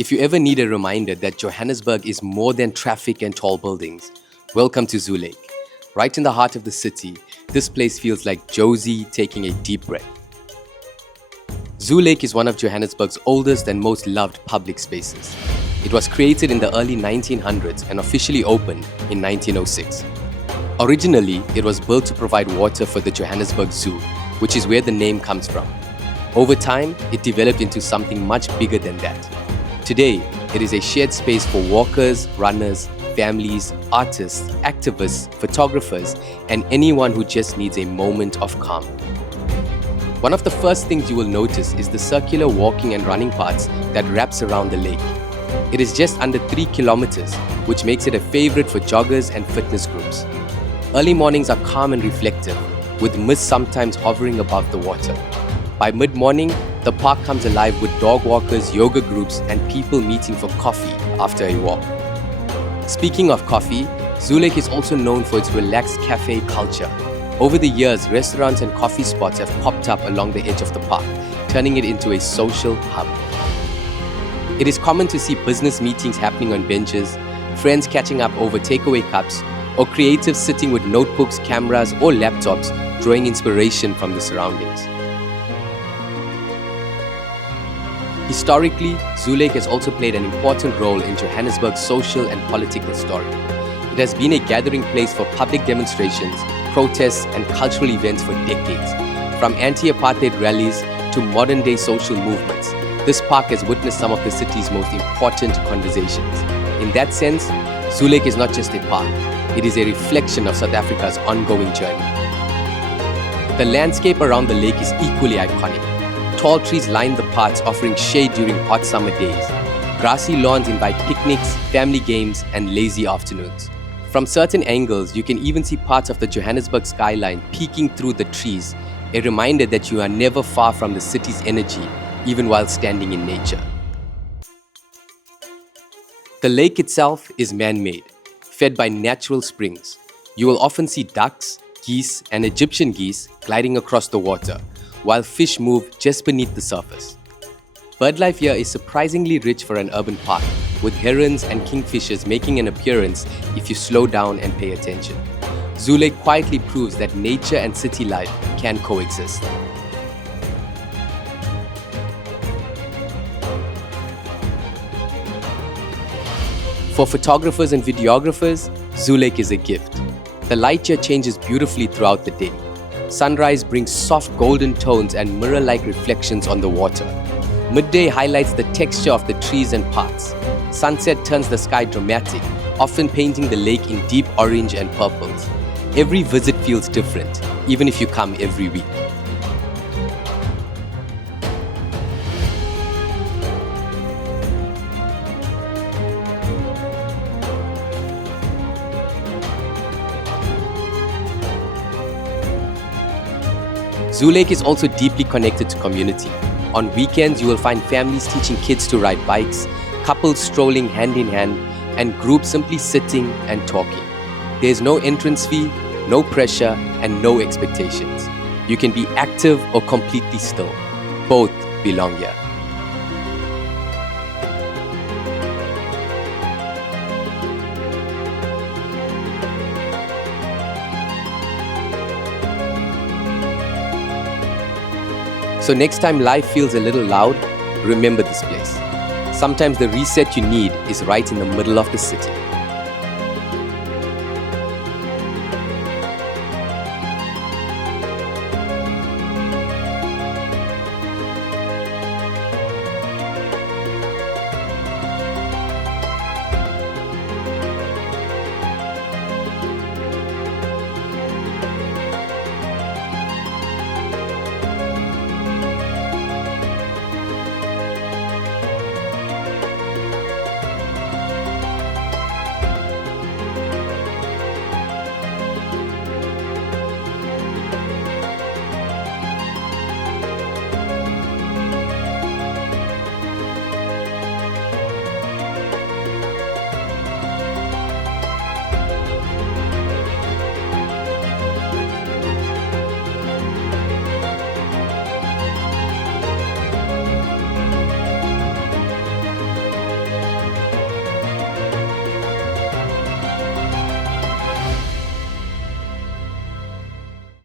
If you ever need a reminder that Johannesburg is more than traffic and tall buildings, welcome to Zoo Lake. Right in the heart of the city, this place feels like Josie taking a deep breath. Zoo Lake is one of Johannesburg's oldest and most loved public spaces. It was created in the early 1900s and officially opened in 1906. Originally, it was built to provide water for the Johannesburg Zoo, which is where the name comes from. Over time, it developed into something much bigger than that. Today, it is a shared space for walkers, runners, families, artists, activists, photographers, and anyone who just needs a moment of calm. One of the first things you will notice is the circular walking and running paths that wraps around the lake. It is just under 3 kilometers, which makes it a favorite for joggers and fitness groups. Early mornings are calm and reflective, with mist sometimes hovering above the water. By mid-morning, the park comes alive with dog walkers, yoga groups, and people meeting for coffee after a walk. Speaking of coffee, Zoo Lake is also known for its relaxed cafe culture. Over the years, restaurants and coffee spots have popped up along the edge of the park, turning it into a social hub. It is common to see business meetings happening on benches, friends catching up over takeaway cups, or creatives sitting with notebooks, cameras, or laptops, drawing inspiration from the surroundings. Historically, Zoo Lake has also played an important role in Johannesburg's social and political story. It has been a gathering place for public demonstrations, protests, and cultural events for decades. From anti-apartheid rallies to modern-day social movements, this park has witnessed some of the city's most important conversations. In that sense, Zoo Lake is not just a park, it is a reflection of South Africa's ongoing journey. The landscape around the lake is equally iconic. Tall trees line the paths, offering shade during hot summer days. Grassy lawns invite picnics, family games, and lazy afternoons. From certain angles, you can even see parts of the Johannesburg skyline peeking through the trees, a reminder that you are never far from the city's energy, even while standing in nature. The lake itself is man-made, fed by natural springs. You will often see ducks, geese, and Egyptian geese gliding across the water, while fish move just beneath the surface. Birdlife here is surprisingly rich for an urban park, with herons and kingfishers making an appearance if you slow down and pay attention. Zoo Lake quietly proves that nature and city life can coexist. For photographers and videographers, Zoo Lake is a gift. The light here changes beautifully throughout the day. Sunrise brings soft golden tones and mirror-like reflections on the water. Midday highlights the texture of the trees and paths. Sunset turns the sky dramatic, often painting the lake in deep orange and purples. Every visit feels different, even if you come every week. Zoo Lake is also deeply connected to community. On weekends, you will find families teaching kids to ride bikes, couples strolling hand in hand, and groups simply sitting and talking. There is no entrance fee, no pressure, and no expectations. You can be active or completely still. Both belong here. So next time life feels a little loud, remember this place. Sometimes the reset you need is right in the middle of the city.